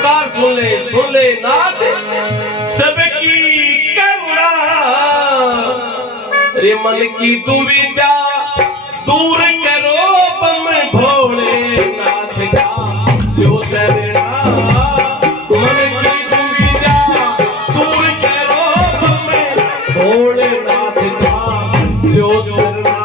पुकार सुन ले नाथ सबकी करुणा। रे मन की दुविधा दूर करो बम भोले नाथ का जो शरणा। मन की दुविधा दूर करो बम भोले नाथ का जो शरणा।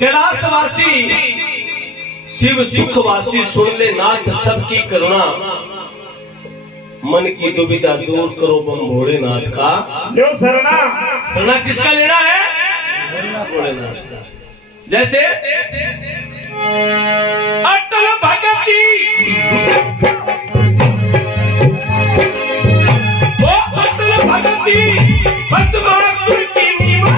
कैलाशवासी शिव सुखवासी सुन ले नाथ सबकी करुणा। मन की दुविधा दूर करो बम भोलेनाथ का जो शरणा। शरणा किसका लेना है? भोलेनाथ का। जैसे अटल भगती वो अटल भगती भस्मासुर की नीवा।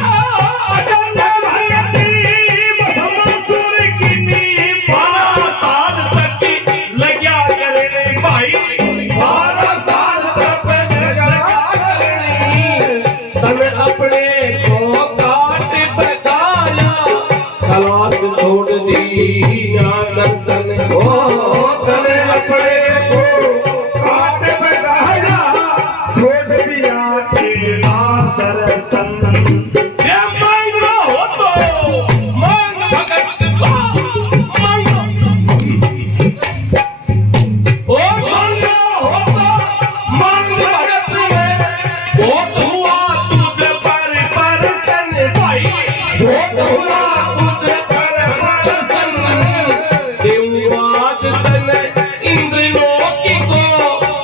छोड़ दी दर्शन हो तने अपने को काट बगाया छोड़ दिया तेरा दर्शन। ये मांगना हो तो मांग भगत मांग ओ मांगना हो तो मांग भगत में बहुत हुआ तुझ पर परसन भाई बहुत हुआ तुझ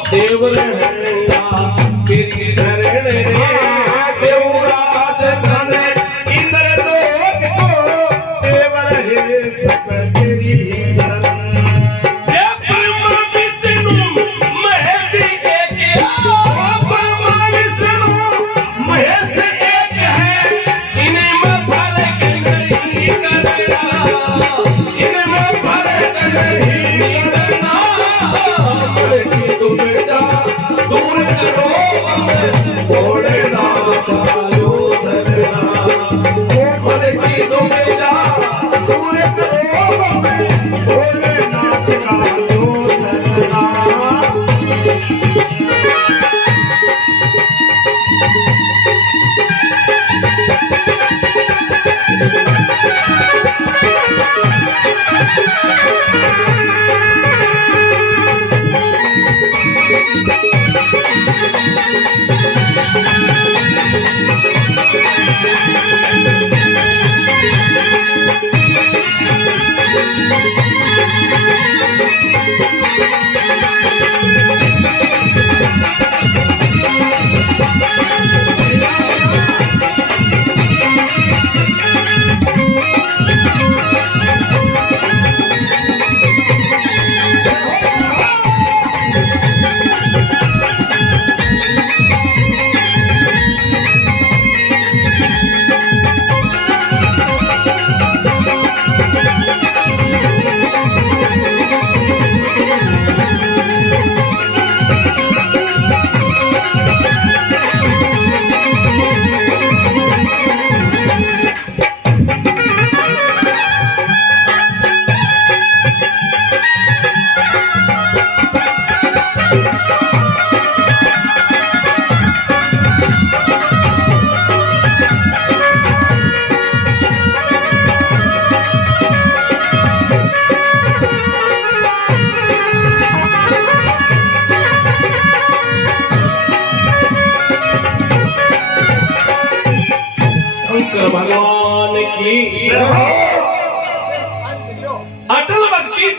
देवर तेरी शरण रे देवराज धन इंद्र लोक को देवर है सब तेरी शरण। ये ब्रह्मा विष्णु महेश एक है। ब्रह्मा विष्णु महेश एक है। इनमें फर्क नहीं करना इनमें फर्क नहीं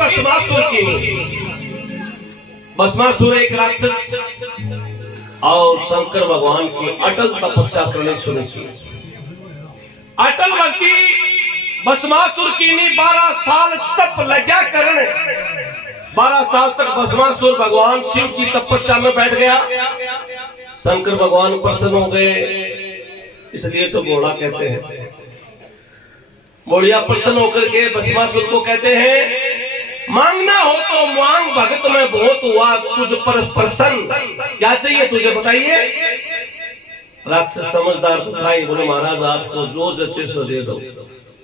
भस्मासुर की। भस्मासुर एक राक्षस और शंकर भगवान की अटल तपस्या करने सुनिश्चित, अटल भक्ति भस्मासुर की 12 साल तप लग्या करने। 12 साल तक भस्मासुर भगवान शिव की तपस्या में बैठ गया। शंकर भगवान प्रसन्न हो गए, इसलिए तो घोड़ा कहते हैं। घोड़िया प्रसन्न होकर के भस्मासुर को कहते हैं, मांगना हो तो मांग, भगत में बहुत हुआ तुझ पर प्रसन्न, क्या चाहिए तुझे बताइए। राक्षस समझदार तो था ही, बोले महाराज आपको जो जचे सो दे दो।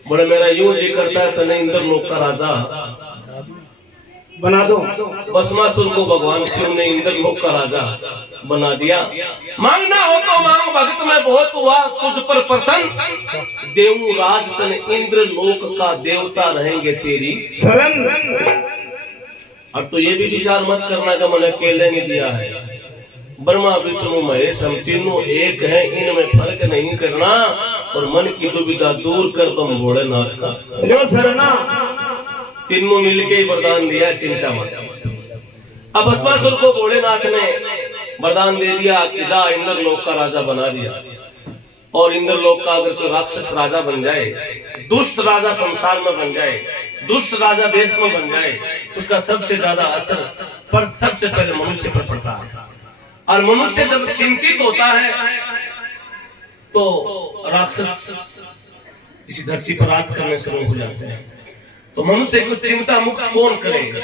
बोले मेरा यूं जी करता है तो नहीं इंद्र लोक का राजा बना दो। भस्मासुर को भगवान शिव ने इंद्र लोक का राजा बना दिया। मांगना हो तो मांग, भगत में बहुत हुआ तुझ पर प्रसन्न, देवू राज तन इंद्र लोक का देवता रहेंगे तेरी शरण। अब तो ये भी विचार मत करना कि मैंने अकेले नहीं दिया है, ब्रह्मा विष्णु महेश हम तीनों एक हैं, इनमें फर्क नहीं करना, और मन की दुविधा दूर कर तुम भोलेनाथ का जो शरणा। तीनों मिलके ही वरदान दिया, चिंता मत। अब भस्मासुर को भोलेनाथ ने वरदान दे दिया कि जा इंद्र लोक का राजा बना दिया। और इंद्र लोक का अगर कोई राक्षस राजा बन जाए, दुष्ट राजा संसार में बन जाए, दुष्ट राजा देश में बन जाए, उसका सबसे ज्यादा असर पर सबसे पहले मनुष्य पर पड़ता है। और मनुष्य जब चिंतित होता है तो राक्षस इस धरती पर राज करने शुरू हो जाते हैं। तो मनुष्य को चिंता मुक्त कौन करेगा?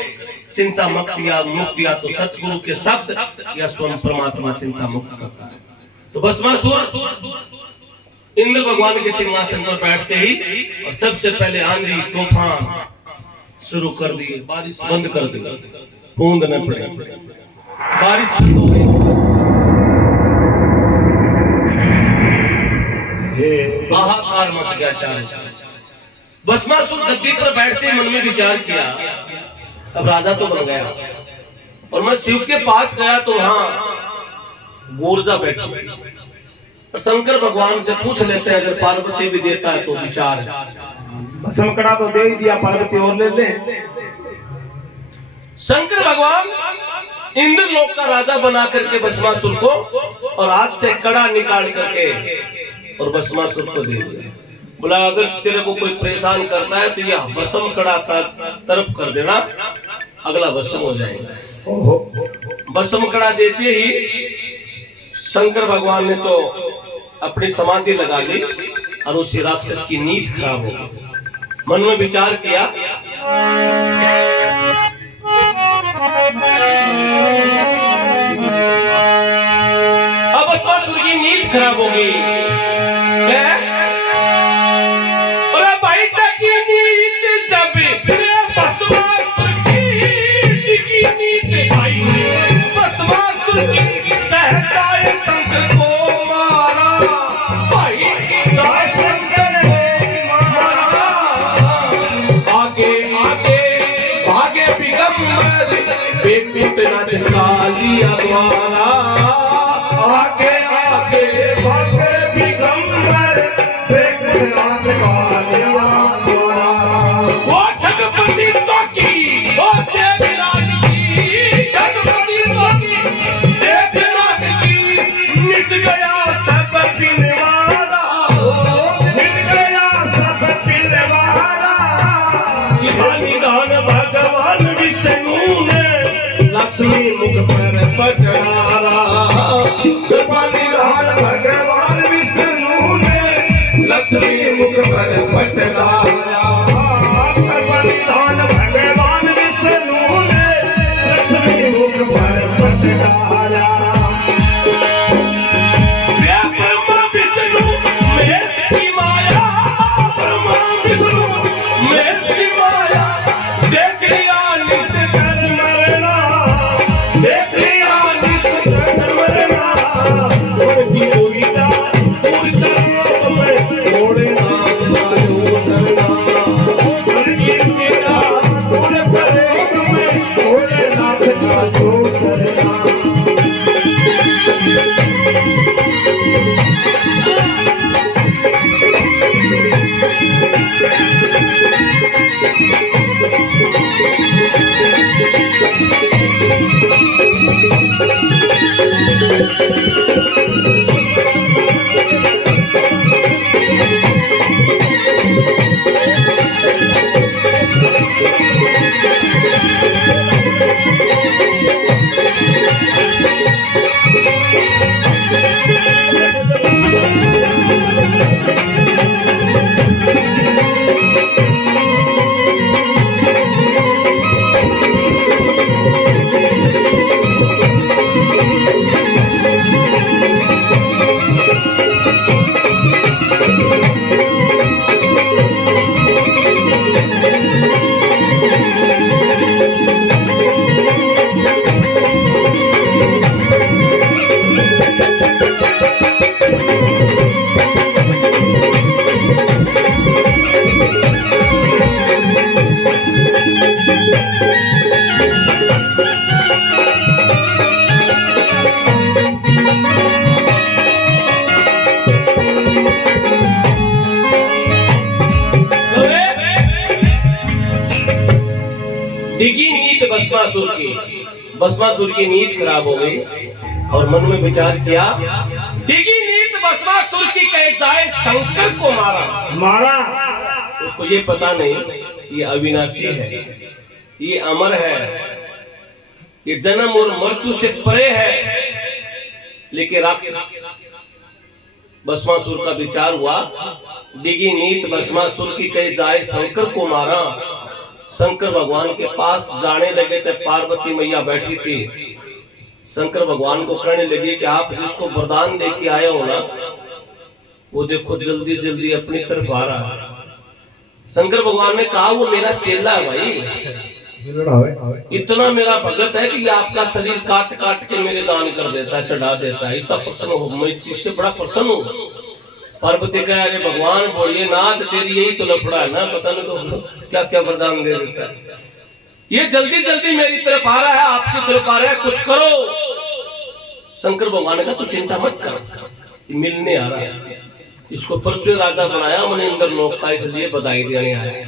चिंता मुक्त या मुक्त या तो सतगुरु के शब्द या स्वयं परमात्मा चिंता मुक्त करता है। तो भस्मासुर इंद्र भगवान के सिंहासन पर बैठते ही और सबसे पहले आंधी तूफान शुरू कर दिए, बारिश बंद कर दी, बूंद न पड़े, बारिश बंद हो गई। हाहाकार मच गया चारों। भस्मासुर गद्दी पर बैठते मन में विचार किया, अब राजा तो बन गया, और मैं शिव के पास गया तो वहां गोरजा बैठी, और शंकर भगवान से पूछ लेते हैं अगर पार्वती भी देता है तो विचार। भस्मकड़ा तो दे ही दिया, पार्वती और ले ले। शंकर भगवान इंद्र लोक का राजा बना करके भस्मासुर को, और हाथ से कड़ा निकाल करके और भस्मासुर को दे दिया। बोला अगर तेरे को कोई परेशान करता है तो यह भस्म कड़ा तरफ कर देना, अगला भस्म हो जाएगा। भस्म कड़ा देते ही शंकर भगवान ने तो अपनी समाधि लगा ली और उसी राक्षस की नींद खराब हो गई। मन में विचार किया, अब भस्मासुर की नींद खराब हो गई। क्या कालिया द्वारा आगे आगे भागे बिगंबर देखनाथ कालिया द्वारा। वो ठगपति चौकी वो देवराज की, ठगपति चौकी देवराज की, मिट गया सब पिलवारा, मिट गया सब पिलवारा। दीवानी दान भगवान विष्णु ने लक्ष्मी मुख पर पकड़ा, डिगी नीत भस्मासुर की नींद खराब हो गई और मन में विचार किया, डिगी नीत भस्मासुर की कहे जाए शंकर को मारा। उसको ये पता नहीं ये अविनाशी है, ये अमर है, ये जन्म और मृत्यु से परे है। लेकिन राक्षस भस्मासुर का विचार हुआ, डिगी नीत भस्मासुर की कहे जाए शंकर को मारा। शंकर भगवान के पास जाने लगे थे, पार्वती मैया बैठी थी। शंकर भगवान को कहने लगे कि आप जिसको वरदान दे के आए हो ना, वो देखो जल्दी जल्दी अपनी तरफ आ रहा है। शंकर भगवान ने कहा वो मेरा चेला है भाई, इतना मेरा भगत है कि ये आपका शरीर काट काट के मेरे दान कर देता है, चढ़ा देता है। इतना प्रसन्न हो, मैं इस चीज से बड़ा प्रसन्न हूँ। पार्वती कह अरे भगवान बोलिए नाथ, तेरी यही तो लफड़ा है ना, पता नहीं तो क्या क्या वरदान दे देता है। ये जल्दी जल्दी मेरी तरफ आ रहा है, आपकी तरफ आ रहा है, कुछ करो। शंकर भगवान ने कहा तू चिंता मत कर, मिलने आ रहा है। इसको परसों राजा बनाया मैंने इंद्र लोक का, इसलिए बधाई देने आया।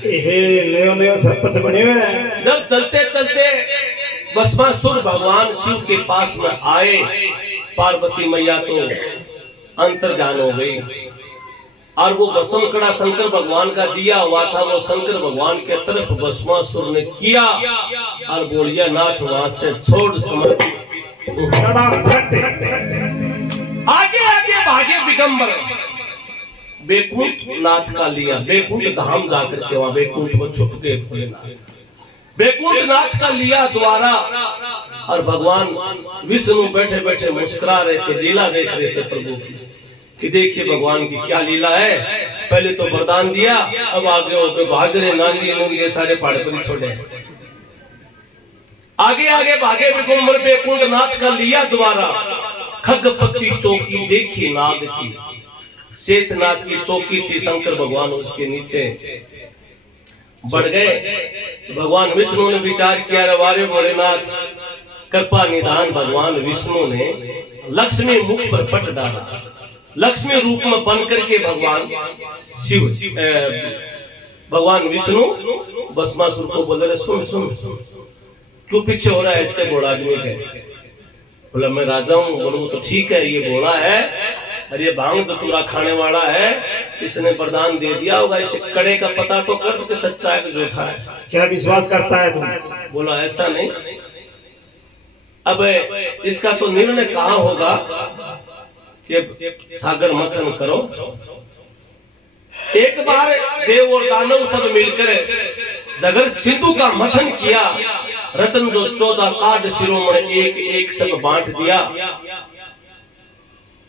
जब चलते चलते भस्मासुर भगवान शिव के पास में आए, पार्वती मैया तो अंतर्ध्यान हो गई और वो भस्म कड़ा शंकर भगवान का दिया हुआ था, वो शंकर भगवान के तरफ भस्मासुर ने किया और बोलिया नाथ वहां से छोड़ समझ। आगे आगे भागे दिगंबर बैकुंठ नाथ का लिया, बैकुंठ धाम जाकर के वहां बैकुंठ में छुप के बैकुंठ नाथ का लिया द्वारा। और भगवान विष्णु बैठे बैठे मुस्कुरा रहे थे, लीला देख रहे थे प्रभु की कि देखिए भगवान की क्या लीला है। पहले तो वरदान दिया, अब आगे होके बाजरे नांदी नूंदी सारे पहाड़ पर छोड़े। आगे आगे भागे दिगंबर बैकुंठ नाथ का लिया द्वारा। खगपति चौकी देखी नाग की, शेषनाग की चौकी थी, शंकर भगवान उसके नीचे बढ़ गए। भगवान विष्णु ने विचार किया, रवारे भोलेनाथ कृपा निधान। भगवान विष्णु ने लक्ष्मी मुख पर पट डाला, लक्ष्मी रूप में बनकर के भगवान विष्णु भस्मासुर को बोले सुन सुन क्यों पीछे हो रहा है, इसके घोड़ा आदमी है। बोला मैं राजा हूँ। बोलो तो ठीक है, ये घोड़ा है और ये भांग धतूरा खाने वाला है, इसने वरदान दे दिया होगा, इसे कड़े का पता तो कर कि सच्चा है कि झूठा है। क्या विश्वास करता है तुम? बोला ऐसा नहीं, अब इसका तो निर्णय कहाँ होगा कि सागर मंथन करो। एक बार देव और दानव सब मिलकर जगर सिंधु का मंथन किया। रतन जो 14 काट शिरोमणि एक एक सब बांट दिया।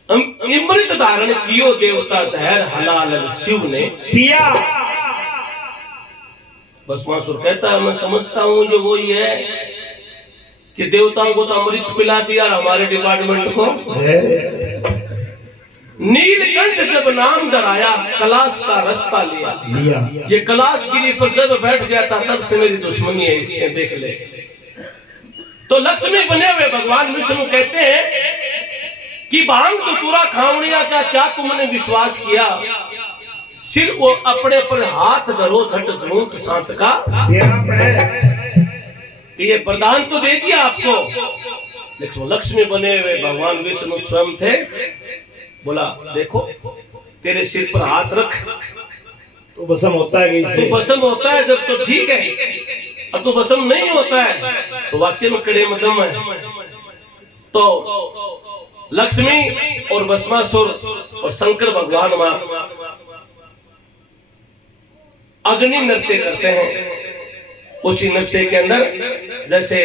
अमृत धारण कियो देवता जहर हलाल शिव ने पिया। भस्मासुर कहता है मैं समझता हूँ जो वो ही है कि देवताओं को तो अमृत पिला दिया और हमारे डिपार्टमेंट को नीलकंठ जब नाम डराया कलाश का रास्ता लिया। ये कलाश गिरी पर जब बैठ गया था तब से मेरी दुश्मनी है, इससे देख ले। तो लक्ष्मी बने हुए भगवान विष्णु कहते हैं कि भांग धतूरा खावड़िया का क्या तुमने विश्वास किया? सिर वो अपने पर हाथ धरो झट झूठ सांस का। ये वरदान तो दे दिया आपको, लक्ष्मी बने हुए भगवान विष्णु स्वयं थे। बोला देखो तेरे सिर पर हाथ रख, तो भस्म होता है कि तो इससे भस्म होता है जब तो ठीक है, अब तो भस्म नहीं होता है तो वाक्य में कड़े में दम है। तो लक्ष्मी और भस्मासुर और शंकर भगवान वहां अग्नि नृत्य करते हैं। उसी नृत्य के अंदर जैसे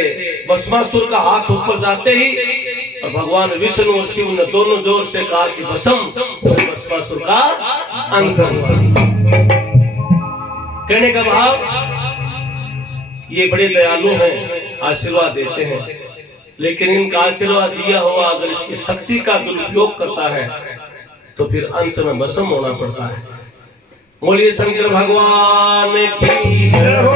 भस्मासुर का हाथ ऊपर जाते ही और भगवान विष्णु और शिव ने दोनों जोर से कहा कि भस्मासुर का अंश। कहने का भाव ये बड़े दयालु हैं, आशीर्वाद देते हैं, लेकिन इनका आशीर्वाद दिया हुआ अगर इसकी शक्ति का दुरुपयोग करता है तो फिर अंत में भस्म होना पड़ता है। बोलिए शंकर भगवान की जय हो।